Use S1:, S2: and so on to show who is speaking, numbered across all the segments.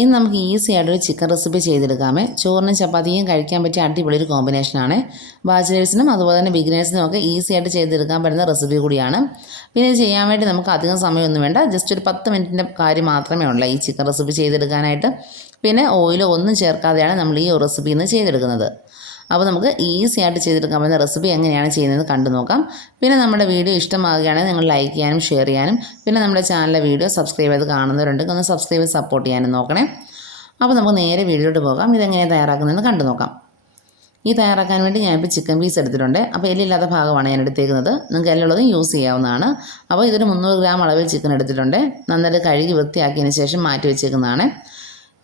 S1: ഇന്ന് നമുക്ക് ഈസി ആയിട്ടൊരു ചിക്കൻ റെസിപ്പി ചെയ്തെടുക്കാമേ. ചോറിനും ചപ്പാത്തിയും കഴിക്കാൻ പറ്റിയ അടിപൊളി ഒരു കോമ്പിനേഷനാണ് ബാച്ചിലേഴ്സിനും അതുപോലെ തന്നെ ബിഗിനേഴ്സിനും ഒക്കെ ഈസി ആയിട്ട് ചെയ്തെടുക്കാൻ പറ്റുന്ന റെസിപ്പി കൂടിയാണ്. പിന്നെ ചെയ്യാൻ വേണ്ടി നമുക്ക് അധികം സമയമൊന്നും വേണ്ട. ജസ്റ്റ് ഒരു പത്ത് മിനിറ്റിന്റെ കാര്യം മാത്രമേ ഉള്ളൂ ഈ ചിക്കൻ റെസിപ്പി ചെയ്തെടുക്കാനായിട്ട്. പിന്നെ ഓയിലോ ഒന്നും ചേർക്കാതെയാണ് നമ്മൾ ഈ റെസിപ്പി ഇന്ന് ചെയ്തെടുക്കുന്നത്. അപ്പോൾ നമുക്ക് ഈസി ആയിട്ട് ചെയ്തെടുക്കാൻ പറ്റുന്ന റെസിപ്പി എങ്ങനെയാണ് ചെയ്യുന്നത് കണ്ടു നോക്കാം. പിന്നെ നമ്മുടെ വീഡിയോ ഇഷ്ടമാകുകയാണെങ്കിൽ നിങ്ങൾ ലൈക്ക് ചെയ്യാനും ഷെയർ ചെയ്യാനും പിന്നെ നമ്മുടെ ചാനലിലെ വീഡിയോ സബ്സ്ക്രൈബ് ചെയ്ത് കാണുന്നവരുണ്ടെങ്കിൽ ഒന്ന് സബ്സ്ക്രൈബ് ചെയ്ത് സപ്പോർട്ട് ചെയ്യാനും നോക്കണേ. അപ്പോൾ നമുക്ക് നേരെ വീഡിയോയിലോട്ട് പോകാം. ഇതെങ്ങനെയാണ് തയ്യാറാക്കുന്നതെന്ന് കണ്ടു നോക്കാം. ഈ തയ്യാറാക്കാൻ വേണ്ടി ഞാനിപ്പോൾ ചിക്കൻ പീസ് എടുത്തിട്ടുണ്ട്. അപ്പോൾ എല്ലില്ലാത്ത ഭാഗമാണ് ഞാൻ എടുത്തേക്കുന്നത്. നിങ്ങൾക്ക് എല്ലുള്ളതും യൂസ് ചെയ്യാവുന്നതാണ്. അപ്പോൾ ഇതൊരു മുന്നൂറ് ഗ്രാം അളവിൽ ചിക്കൻ എടുത്തിട്ടുണ്ട്. നന്നായിട്ട് കഴുകി വൃത്തിയാക്കിയതിന് ശേഷം മാറ്റി വെച്ചേക്കുന്നതാണ്.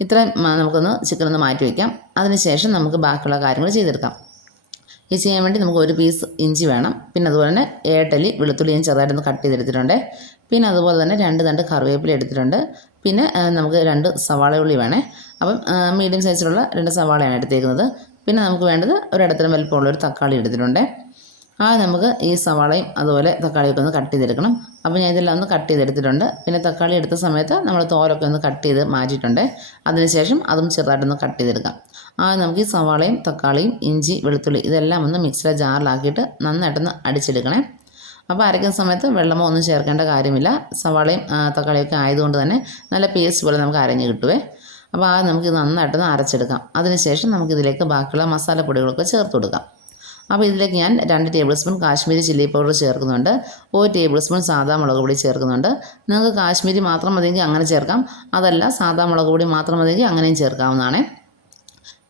S1: ഇത്രയും നമുക്കൊന്ന് ചിക്കൻ ഒന്ന് മാറ്റി വയ്ക്കാം അതിനുശേഷം നമുക്ക് ബാക്കിയുള്ള കാര്യങ്ങൾ ചെയ്തെടുക്കാം. ഇത് ചെയ്യാൻ വേണ്ടി നമുക്ക് ഒരു പീസ് ഇഞ്ചി വേണം. പിന്നെ അതുപോലെ തന്നെ ഏട്ടലി വെളുത്തുള്ളി ഞാൻ ചെറുതായിട്ടൊന്ന് കട്ട് ചെയ്തെടുത്തിട്ടുണ്ട്. പിന്നെ അതുപോലെ തന്നെ രണ്ട് തണ്ട് കറിവേപ്പില എടുത്തിട്ടുണ്ട്. പിന്നെ നമുക്ക് രണ്ട് സവാള ഉള്ളി വേണേ. അപ്പം മീഡിയം സൈസിലുള്ള രണ്ട് സവാളയാണ് എടുത്തേക്കുന്നത്. പിന്നെ നമുക്ക് വേണ്ടത് ഒരിടത്തരം വലിപ്പമുള്ള ഒരു തക്കാളി എടുത്തിട്ടുണ്ട്. ആ നമുക്ക് ഈ സവാളയും അതുപോലെ തക്കാളിയൊക്കെ ഒന്ന് കട്ട് ചെയ്തെടുക്കണം. അപ്പോൾ ഞാൻ ഇതെല്ലാം ഒന്ന് കട്ട് ചെയ്തെടുത്തിട്ടുണ്ട്. പിന്നെ തക്കാളി എടുത്ത സമയത്ത് നമ്മൾ തോലൊക്കെ ഒന്ന് കട്ട് ചെയ്ത് മാറ്റിയിട്ടുണ്ട്. അതിനുശേഷം അതും ചെറുതായിട്ടൊന്ന് കട്ട് ചെയ്തെടുക്കാം. ആ നമുക്ക് ഈ സവാളയും തക്കാളിയും ഇഞ്ചി വെളുത്തുള്ളി ഇതെല്ലാം ഒന്ന് മിക്സിയുടെ ജാറിലാക്കിയിട്ട് നന്നായിട്ടൊന്ന് അടിച്ചെടുക്കണേ. അപ്പോൾ അരയ്ക്കുന്ന സമയത്ത് വെള്ളമോ ഒന്നും ചേർക്കേണ്ട കാര്യമില്ല. സവാളയും തക്കാളിയൊക്കെ ആയതുകൊണ്ട് തന്നെ നല്ല പേസ്റ്റ് പോലെ നമുക്ക് അരഞ്ഞ് കിട്ടുവേ. അപ്പോൾ ആ നമുക്ക് നന്നായിട്ടൊന്ന് അരച്ചെടുക്കാം. അതിനുശേഷം നമുക്കിതിലേക്ക് ബാക്കിയുള്ള മസാലപ്പൊടികളൊക്കെ ചേർത്ത് കൊടുക്കാം. അപ്പോൾ ഇതിലേക്ക് ഞാൻ രണ്ട് table spoon Kashmiri chilli powder ചേർക്കുന്നുണ്ട്. ഒരു ടേബിൾ സ്പൂൺ സാധാ മുളക് പൊടി ചേർക്കുന്നുണ്ട്. നിങ്ങൾക്ക് കാശ്മീരി മാത്രം മതിയെങ്കിൽ അങ്ങനെ ചേർക്കാം. അതല്ല സാധാ മുളക് പൊടി മാത്രം മതിയെങ്കിൽ അങ്ങനെയും ചേർക്കാവുന്നതാണ്.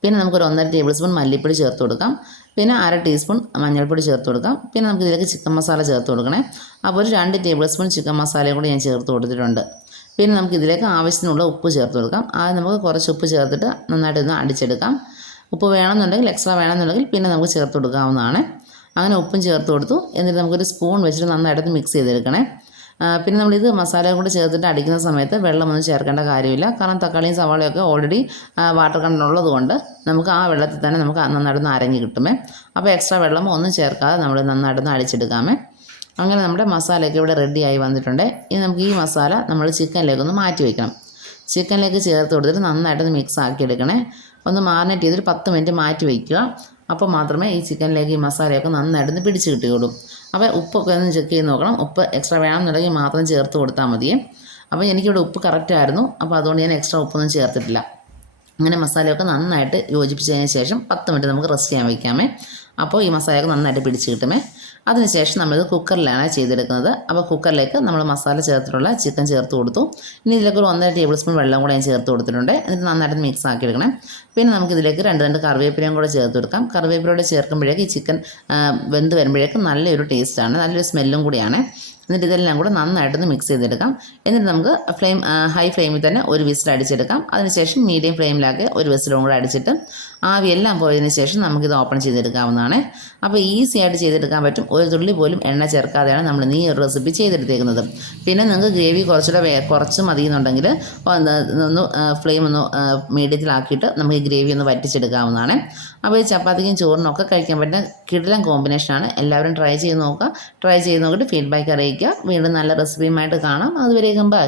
S1: പിന്നെ നമുക്കൊരു ഒന്നര ടേബിൾ സ്പൂൺ മല്ലിപ്പൊടി ചേർത്ത് കൊടുക്കാം. പിന്നെ അര ടീസ്പൂൺ മഞ്ഞൾപ്പൊടി ചേർത്ത് കൊടുക്കാം. പിന്നെ നമുക്ക് ഇതിലേക്ക് ചിക്കൻ മസാല ചേർത്ത് കൊടുക്കണേ. അപ്പോൾ ഒരു രണ്ട് ടേബിൾ സ്പൂൺ ചിക്കൻ മസാലയും കൂടി ഞാൻ ചേർത്ത് കൊടുത്തിട്ടുണ്ട്. പിന്നെ നമുക്ക് ഇതിലേക്ക് ആവശ്യത്തിനുള്ള ഉപ്പ് ചേർത്ത് കൊടുക്കാം. ആദ്യം നമുക്ക് കുറച്ച് ഉപ്പ് ചേർത്തിട്ട് നന്നായിട്ട് ഒന്ന് അടിച്ചെടുക്കാം. ഉപ്പ് വേണമെന്നുണ്ടെങ്കിൽ എക്സ്ട്രാ വേണമെന്നുണ്ടെങ്കിൽ പിന്നെ നമുക്ക് ചേർത്ത് കൊടുക്കാവുന്നതാണ്. അങ്ങനെ ഉപ്പും ചേർത്ത് കൊടുത്തു. എന്നിട്ട് നമുക്കൊരു സ്പൂൺ വെച്ചിട്ട് നന്നായിട്ട് മിക്സ് ചെയ്തെടുക്കണേ. പിന്നെ നമ്മളിത് മസാല കൂടെ ചേർത്തിട്ട് അടിക്കുന്ന സമയത്ത് വെള്ളമൊന്നും ചേർക്കേണ്ട കാര്യമില്ല. കാരണം തക്കാളിയും സവാളയൊക്കെ ഓൾറെഡി വാട്ടർ കണ്ടന്റ് ഉള്ളത് കൊണ്ട് നമുക്ക് ആ വെള്ളത്തിൽ തന്നെ നമുക്ക് നന്നായിട്ടൊന്ന് അരഞ്ഞ് കിട്ടുമേ. അപ്പോൾ എക്സ്ട്രാ വെള്ളം ഒന്നും ചേർക്കാതെ നമ്മൾ നന്നായിട്ടൊന്ന് അടിച്ചെടുക്കാമേ. അങ്ങനെ നമ്മുടെ മസാലയൊക്കെ ഇവിടെ റെഡിയായി വന്നിട്ടുണ്ട്. ഇനി നമുക്ക് ഈ മസാല നമ്മൾ ചിക്കനിലേക്കൊന്ന് മാറ്റി വയ്ക്കണം ചിക്കനിലേക്ക് ചേർത്ത് കൊടുത്തിട്ട് നന്നായിട്ടൊന്ന് മിക്സ് ആക്കി എടുക്കണേ ഒന്ന് മാറിനേറ്റ് ചെയ്തൊരു പത്ത് മിനിറ്റ് മാറ്റി വയ്ക്കുക അപ്പോൾ മാത്രമേ ഈ ചിക്കനിലേക്ക് ഈ മസാലയൊക്കെ നന്നായിട്ടൊന്ന് പിടിച്ച് കിട്ടുകയുള്ളൂ. അപ്പോൾ ഉപ്പൊക്കെ ഒന്ന് ചെക്ക് ചെയ്ത് നോക്കണം. ഉപ്പ് എക്സ്ട്രാ വേണമെന്നുണ്ടെങ്കിൽ മാത്രം ചേർത്ത് കൊടുത്താൽ മതിയേ അപ്പോൾ എനിക്കിവിടെ ഉപ്പ് കറക്റ്റായിരുന്നു അപ്പോൾ അതുകൊണ്ട് ഞാൻ എക്സ്ട്രാ ഉപ്പൊന്നും ചേർത്തിട്ടില്ല. അങ്ങനെ മസാലയൊക്കെ നന്നായിട്ട് യോജിപ്പിച്ചതിന് ശേഷം പത്ത് മിനിറ്റ് നമുക്ക് റെസ്റ്റ് ചെയ്യാൻ വയ്ക്കാമേ. അപ്പോൾ ഈ മസാലയൊക്കെ നന്നായിട്ട് പിടിച്ച് കിട്ടുമേ. അതിനുശേഷം നമ്മളിത് കുക്കറിലാണ് ചെയ്തെടുക്കുന്നത്. അപ്പോൾ കുക്കറിലേക്ക് നമ്മൾ മസാല ചേർത്തിട്ടുള്ള ചിക്കൻ ചേർത്ത് കൊടുത്തു. ഇനി ഇതിലേക്ക് ഒരു ഒന്നര ടേബിൾ സ്പൂൺ വെള്ളം കൂടെ ഞാൻ ചേർത്ത് കൊടുത്തിട്ടുണ്ട്. എന്നിട്ട് നന്നായിട്ട് മിക്സ് ആക്കി എടുക്കണം പിന്നെ നമുക്ക് ഇതിലേക്ക് രണ്ട് രണ്ട് കറിവേപ്പിലയും കൂടെ ചേർത്ത് കൊടുക്കാം. കറിവേപ്പിലയോടെ ചേർക്കുമ്പോഴേക്കും ഈ ചിക്കൻ വെന്ത് വരുമ്പോഴേക്കും നല്ലൊരു ടേസ്റ്റാണ് നല്ലൊരു സ്മെല്ലും കൂടിയാണ്. എന്നിട്ട് ഇതെല്ലാം കൂടെ നന്നായിട്ടൊന്ന് മിക്സ് ചെയ്തെടുക്കാം. എന്നിട്ട് നമുക്ക് ഫ്ലെയിം ഹൈ ഫ്ലെയിമിൽ തന്നെ ഒരു വിസിൽ അടിച്ചെടുക്കാം. അതിനുശേഷം മീഡിയം ഫ്ലെയിമിലാക്കി ഒരു വിസിലും കൂടെ അടിച്ചിട്ട് ആവിയെല്ലാം പോയതിന് ശേഷം നമുക്കിത് ഓപ്പൺ ചെയ്തെടുക്കാവുന്നതാണ്. അപ്പോൾ ഈസി ആയിട്ട് ചെയ്തെടുക്കാൻ പറ്റും. ഒരു തുള്ളി പോലും എണ്ണ ചേർക്കാതെയാണ് നമ്മൾ ഈ ഒരു റെസിപ്പി ചെയ്തെടുത്തേക്കുന്നത്. പിന്നെ നിങ്ങൾക്ക് ഗ്രേവി കുറച്ചുകൂടെ കുറച്ച് മതിയെന്നുണ്ടെങ്കിൽ ഒന്ന് ഫ്ലെയിം ഒന്ന് മീഡിയത്തിലാക്കിയിട്ട് നമുക്ക് ഈ ഗ്രേവി ഒന്ന് വറ്റിച്ചെടുക്കാവുന്നതാണ്. അപ്പോൾ ഈ ചപ്പാത്തിക്കും ചോറിനൊക്കെ കഴിക്കാൻ പറ്റുന്ന കിടിലൻ കോമ്പിനേഷനാണ് എല്ലാവരും ട്രൈ ചെയ്ത് നോക്കുക. ട്രൈ ചെയ്ത് നോക്കിയിട്ട് ഫീഡ്ബാക്ക് അറിയിക്കുക. വീണ്ടും നല്ല റെസിപ്പിയുമായിട്ട് കാണാം. അതുവരേക്കും ബൈ